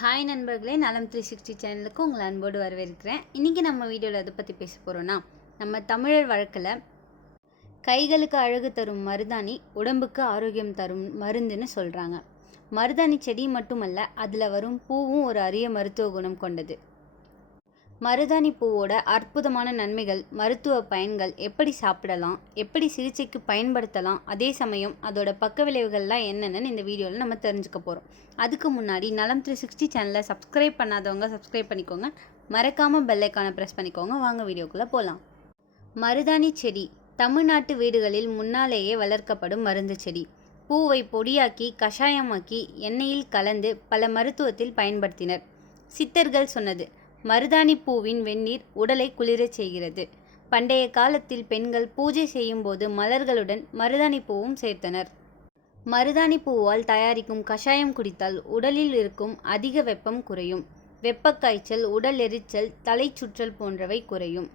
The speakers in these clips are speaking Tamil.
ஹாய் நண்பர்களே, நலம் 360 சேனலுக்கு உங்களை அன்போடு வரவேற்கிறேன். இன்றைக்கி நம்ம வீடியோவில் எதை பற்றி பேச போகிறோன்னா, நம்ம தமிழர் வழக்கில் கைகளுக்கு அழகு தரும் மருதாணி உடம்புக்கு ஆரோக்கியம் தரும் மருந்துன்னு சொல்கிறாங்க. மருதாணி செடி மட்டுமல்ல, அதில் வரும் பூவும் ஒரு அரிய மருத்துவ குணம் கொண்டது. மருதாணி பூவோட அற்புதமான நன்மைகள், மருத்துவ பயன்கள், எப்படி சாப்பிடலாம், எப்படி சிகிச்சைக்கு பயன்படுத்தலாம், அதே சமயம் அதோட பக்க விளைவுகள்லாம் என்னென்னு இந்த வீடியோவில் நம்ம தெரிஞ்சுக்க போகிறோம். அதுக்கு முன்னாடி நலம் 360 சேனலை சப்ஸ்கிரைப் பண்ணாதவங்க சப்ஸ்கிரைப் பண்ணிக்கோங்க, மறக்காமல் பெல்லைக்கான ப்ரெஸ் பண்ணிக்கோங்க. வாங்க வீடியோக்குள்ளே போகலாம். மருதாணி செடி தமிழ்நாட்டு வீடுகளில் முன்னாலேயே வளர்க்கப்படும் மருந்து செடி. பூவை பொடியாக்கி கஷாயமாக்கி எண்ணெயில் கலந்து பல மருத்துவத்தில் பயன்படுத்தினர். சித்தர்கள் சொன்னது, மருதாணி பூவின் வெந்நீர் உடலை குளிரச் செய்கிறது. பண்டைய காலத்தில் பெண்கள் பூஜை செய்யும் போது மலர்களுடன் மருதாணி பூவும் சேர்த்தனர். மருதாணி பூவால் தயாரிக்கும் கஷாயம் குடித்தால் உடலில் இருக்கும் அதிக வெப்பம் குறையும். வெப்பக்காய்ச்சல், உடல் எரிச்சல், தலை சுற்றல் போன்றவை குறையும்.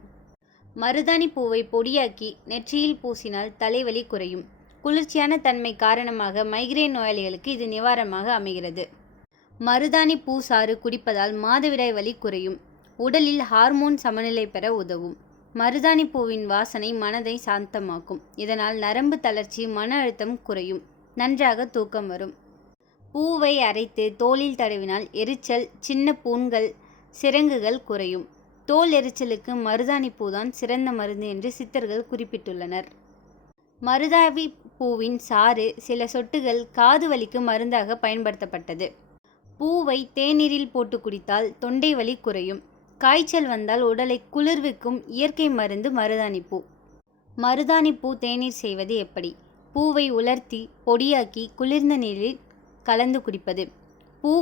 மருதாணி பூவை பொடியாக்கி நெற்றியில் பூசினால் தலைவலி குறையும். குளிர்ச்சியான தன்மை காரணமாக மைக்ரேன் நோயாளிகளுக்கு இது நிவாரணமாக அமைகிறது. மருதாணி பூ சாறு குடிப்பதால் மாதவிடாய் வலி குறையும். உடலில் ஹார்மோன் சமநிலை பெற உதவும். மருதாணி பூவின் வாசனை மனதை சாந்தமாக்கும். இதனால் நரம்பு தளர்ச்சி, மன அழுத்தம் குறையும். நன்றாக தூக்கம் வரும். பூவை அரைத்து தோலில் தடவினால் எரிச்சல், சின்ன புண்கள், சிரங்குகள் குறையும். தோல் எரிச்சலுக்கு மருதாணி பூதான் சிறந்த மருந்து என்று சித்தர்கள் குறிப்பிட்டுள்ளனர். மருதாணி பூவின் சாறு சில சொட்டுகள் காது வலிக்கு மருந்தாக பயன்படுத்தப்பட்டது. பூவை தேநீரில் போட்டு குடித்தால் தொண்டை வலி குறையும். காய்ச்சல் வந்தால் உடலை குளிர்விக்கும் இயற்கை மருந்து மருதாணி பூ. மருதாணி பூ தேநீர் செய்வது எப்படி? பூவை உலர்த்தி பொடியாக்கி குளிர்ந்த நீரில் கலந்து குடிப்பது. பூ,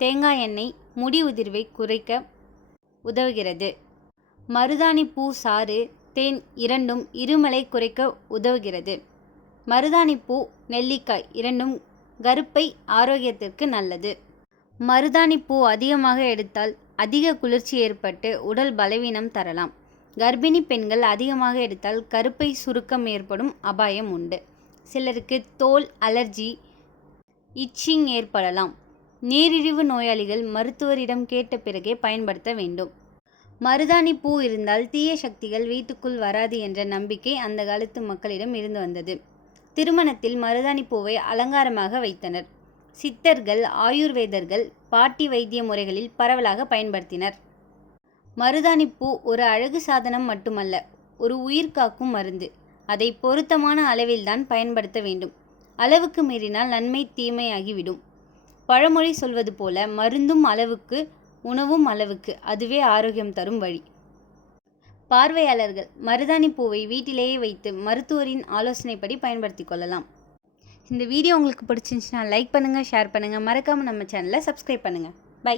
தேங்காய் எண்ணெய் முடி உதிர்வை குறைக்க உதவுகிறது. மருதாணி பூ சாறு, தேன் இரண்டும் இருமலை குறைக்க உதவுகிறது. மருதாணி பூ, நெல்லிக்காய் இரண்டும் கருப்பை ஆரோக்கியத்திற்கு நல்லது. மருதாணி பூ அதிகமாக எடுத்தால் அதிக குளிர்ச்சி ஏற்பட்டு உடல் பலவீனம் தரலாம். கர்ப்பிணி பெண்கள் அதிகமாக எடுத்தால் கருப்பை சுருக்கம் ஏற்படும் அபாயம் உண்டு. சிலருக்கு தோல் அலர்ஜி, இச்சிங் ஏற்படலாம். நீரிழிவு நோயாளிகள் மருத்துவரிடம் கேட்ட பிறகே பயன்படுத்த வேண்டும். மருதாணி பூ இருந்தால் தீய சக்திகள் வீட்டுக்குள் வராது என்ற நம்பிக்கை அந்த காலத்து மக்களிடம் இருந்து வந்தது. திருமணத்தில் மருதாணி பூவை அலங்காரமாக வைத்தனர். சித்தர்கள், ஆயுர்வேதர்கள் பாட்டி வைத்திய முறைகளில் பரவலாக பயன்படுத்தினர். மருதாணி பூ ஒரு அழகு சாதனம் மட்டுமல்ல, ஒரு உயிர் காக்கும் மருந்து. அதை பொருத்தமான அளவில்தான் பயன்படுத்த வேண்டும். அளவுக்கு மீறினால் நன்மை தீமையாகிவிடும். பழமொழி சொல்வது போல, மருந்தும் அளவுக்கு, உணவும் அளவுக்கு, அதுவே ஆரோக்கியம் தரும் வழி. பார்வையாளர்கள் மருதாணி பூவை வீட்டிலேயே வைத்து மருத்துவரின் ஆலோசனைப்படி பயன்படுத்தி கொள்ளலாம். இந்த வீடியோ உங்களுக்கு பிடிச்சிருந்துச்சுன்னா லைக் பண்ணுங்கள், ஷேர் பண்ணுங்கள், மறக்காமல் நம்ம சேனலை சப்ஸ்கிரைப் பண்ணுங்கள். பை.